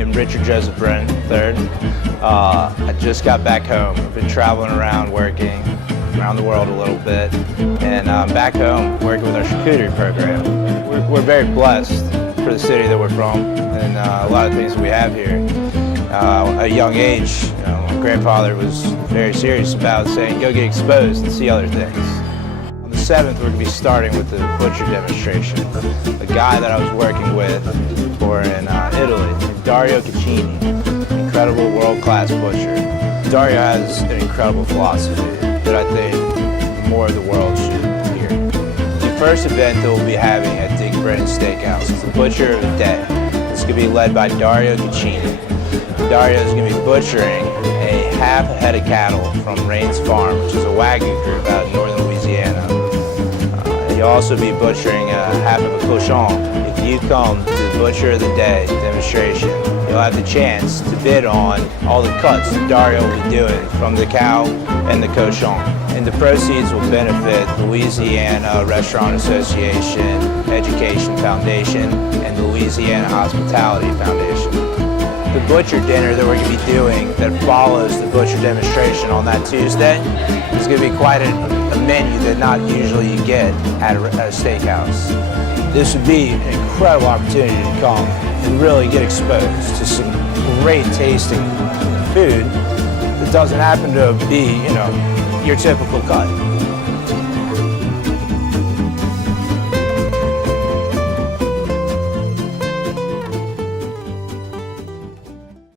am Richard Joseph Brennan III. I just got back home. I've been traveling around, working around the world a little bit, and I'm back home working with our charcuterie program. We're very blessed for the city that we're from, and a lot of things that we have here. At a young age, my grandfather was very serious about saying, go get exposed and see other things. On the 7th, we're going to be starting with the butcher demonstration. A guy that I was working with in Italy, Dario Cecchini, incredible world-class butcher. Dario has an incredible philosophy that I think more of the world should hear. The first event that we'll be having at Dickie Brennan Steakhouse is the Butcher of the Day. It's going to be led by Dario Cecchini. Dario is going to be butchering a half a head of cattle from Rains Farm, which is a Wagyu group out in northern Louisiana. He'll also be butchering half of a cochon. If you come to the Butcher of the Day demonstration, you'll have the chance to bid on all the cuts that Dario will be doing from the cow and the cochon. And the proceeds will benefit the Louisiana Restaurant Association, Education Foundation, and the Louisiana Hospitality Foundation. The butcher dinner that we're going to be doing that follows the butcher demonstration on that Tuesday is going to be quite a menu that not usually you get at a steakhouse. This would be an incredible opportunity to come and really get exposed to some great tasting food that doesn't happen to be, your typical cut.